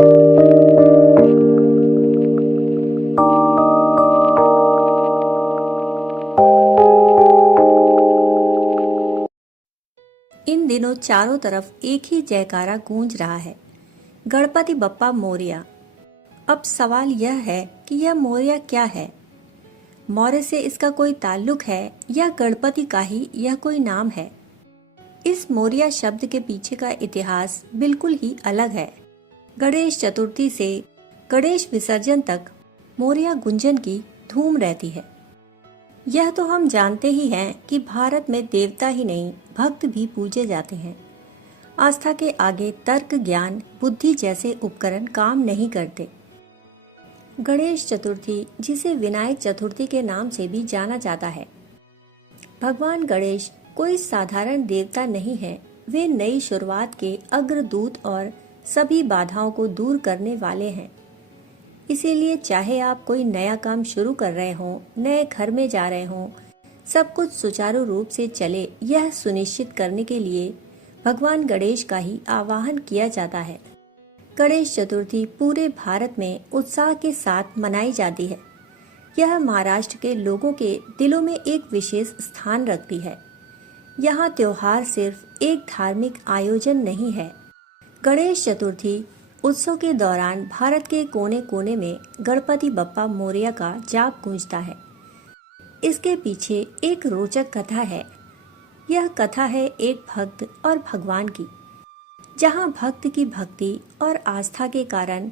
इन दिनों चारों तरफ एक ही जयकारा गूंज रहा है, गणपति बप्पा मोरया। अब सवाल यह है कि यह मोरया क्या है? मौर्य से इसका कोई ताल्लुक है या गणपति का ही यह कोई नाम है? इस मोरया शब्द के पीछे का इतिहास बिल्कुल ही अलग है। गणेश चतुर्थी से गणेश विसर्जन तक मोरया गुंजन की धूम रहती है। यह तो हम जानते ही हैं कि भारत में देवता ही नहीं, भक्त भी पूजे जाते हैं। आस्था के आगे तर्क, ज्ञान, बुद्धि जैसे उपकरण काम नहीं करते। गणेश चतुर्थी, जिसे विनायक चतुर्थी के नाम से भी जाना जाता है। भगवान गणेश कोई साधारण देवता नहीं है। वे नई शुरुआत के अग्रदूत और सभी बाधाओं को दूर करने वाले हैं। इसीलिए चाहे आप कोई नया काम शुरू कर रहे हों, नए घर में जा रहे हों, सब कुछ सुचारू रूप से चले, यह सुनिश्चित करने के लिए भगवान गणेश का ही आवाहन किया जाता है। गणेश चतुर्थी पूरे भारत में उत्साह के साथ मनाई जाती है। यह महाराष्ट्र के लोगों के दिलों में एक विशेष स्थान रखती है। यहाँ त्योहार सिर्फ एक धार्मिक आयोजन नहीं है। गणेश चतुर्थी उत्सव के दौरान भारत के कोने कोने में गणपति बप्पा मोरया का जाप गूंजता है। इसके पीछे एक रोचक कथा है। यह कथा है एक भक्त और भगवान की, जहां भक्त की भक्ति और आस्था के कारण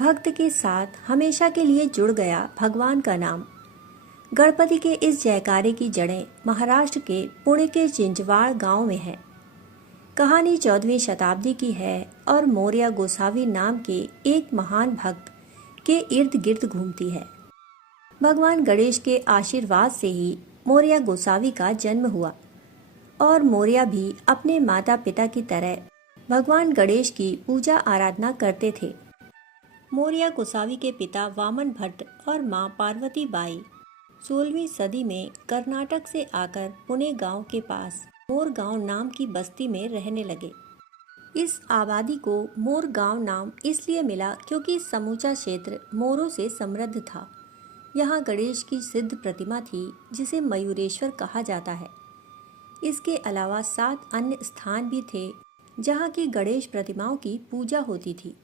भक्त के साथ हमेशा के लिए जुड़ गया भगवान का नाम। गणपति के इस जयकारे की जड़ें महाराष्ट्र के पुणे के चिंचवाड़ गांव में है। कहानी 14वीं शताब्दी की है और मोरया गोसावी नाम के एक महान भक्त के इर्द गिर्द घूमती है। भगवान गणेश के आशीर्वाद से ही मोरया गोसावी का जन्म हुआ और मोरया भी अपने माता पिता की तरह भगवान गणेश की पूजा आराधना करते थे। मोरया गोसावी के पिता वामन भट्ट और मां पार्वती बाई 16वीं सदी में कर्नाटक से आकर पुणे गांव के पास मोर गांव नाम की बस्ती में रहने लगे। इस आबादी को मोर गांव नाम इसलिए मिला क्योंकि समूचा क्षेत्र मोरों से समृद्ध था। यहाँ गणेश की सिद्ध प्रतिमा थी जिसे मयूरेश्वर कहा जाता है। इसके अलावा 7 अन्य स्थान भी थे जहाँ की गणेश प्रतिमाओं की पूजा होती थी।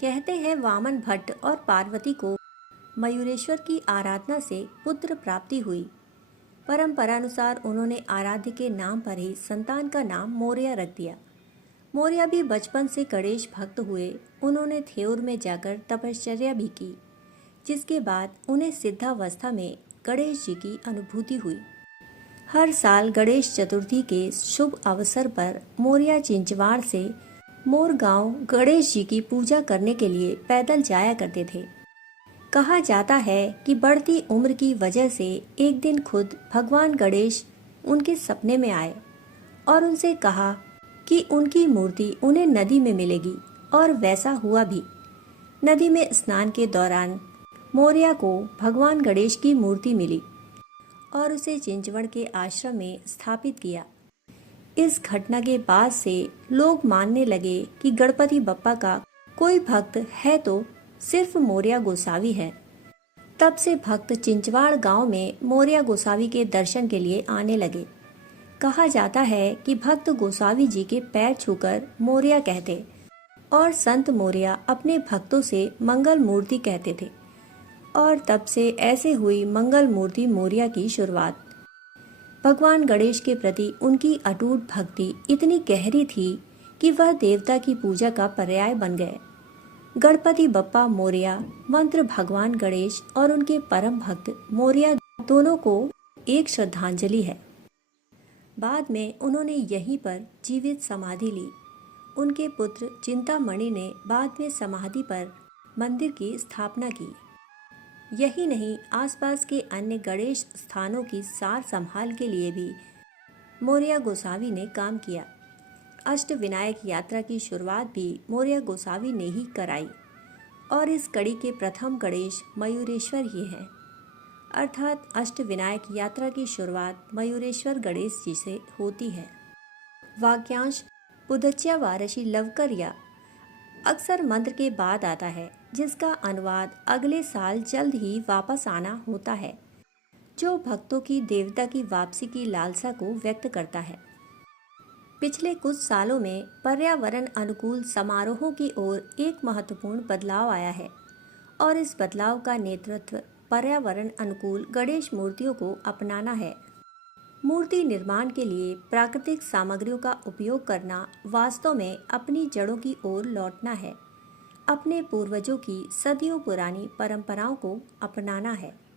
कहते हैं वामन भट्ट और पार्वती को मयूरेश्वर की आराधना से पुत्र प्राप्ति हुई। परंपरानुसार उन्होंने आराध्य के नाम पर ही संतान का नाम मोरया रख दिया। मोरया भी बचपन से गणेश भक्त हुए। उन्होंने थेऊर में जाकर तपश्चर्या भी की, जिसके बाद उन्हें सिद्धावस्था में गणेश जी की अनुभूति हुई। हर साल गणेश चतुर्थी के शुभ अवसर पर मोरया चिंचवाड़ से मोर गांव गणेश जी की पूजा करने के लिए पैदल जाया करते थे। कहा जाता है कि बढ़ती उम्र की वजह से एक दिन खुद भगवान गणेश उनके सपने में आए और उनसे कहा कि उनकी मूर्ति उन्हें नदी में मिलेगी, और वैसा हुआ भी। नदी में स्नान के दौरान मोरया को भगवान गणेश की मूर्ति मिली और उसे चिंचवड़ के आश्रम में स्थापित किया। इस घटना के बाद से लोग मानने लगे कि गणपति बप्पा का कोई भक्त है तो सिर्फ मोरया गोसावी है। तब से भक्त चिंचवाड़ गांव में मोरया गोसावी के दर्शन के लिए आने लगे। कहा जाता है कि भक्त गोसावी जी के पैर छूकर मोरया कहते और संत मोरया अपने भक्तों से मंगल मूर्ति कहते थे, और तब से ऐसे हुई मंगल मूर्ति मोरया की शुरुआत। भगवान गणेश के प्रति उनकी अटूट भक्ति इतनी गहरी थी कि वह देवता की पूजा का पर्याय बन गए। गणपति बप्पा मोरया मंत्र भगवान गणेश और उनके परम भक्त मोरया दोनों को एक श्रद्धांजलि है। बाद में उन्होंने यहीं पर जीवित समाधि ली। उनके पुत्र चिंतामणि ने बाद में समाधि पर मंदिर की स्थापना की। यही नहीं, आसपास के अन्य गणेश स्थानों की सार संभाल के लिए भी मोरया गोसावी ने काम किया। अष्टविनायक यात्रा की शुरुआत भी मोरया गोसावी ने ही कराई और इस कड़ी के प्रथम गणेश मयूरेश्वर ही हैं। अर्थात अष्टविनायक यात्रा की शुरुआत मयूरेश्वर गणेश जी से होती है। वाक्यांश पुदच्या वारशी लवकर या। अक्सर मंत्र के बाद आता है, जिसका अनुवाद अगले साल जल्द ही वापस आना होता है, जो भक्तों की देवता की वापसी की लालसा को व्यक्त करता है। पिछले कुछ सालों में पर्यावरण अनुकूल समारोहों की ओर एक महत्वपूर्ण बदलाव आया है और इस बदलाव का नेतृत्व पर्यावरण अनुकूल गणेश मूर्तियों को अपनाना है। मूर्ति निर्माण के लिए प्राकृतिक सामग्रियों का उपयोग करना वास्तव में अपनी जड़ों की ओर लौटना है, अपने पूर्वजों की सदियों पुरानी परंपराओं को अपनाना है।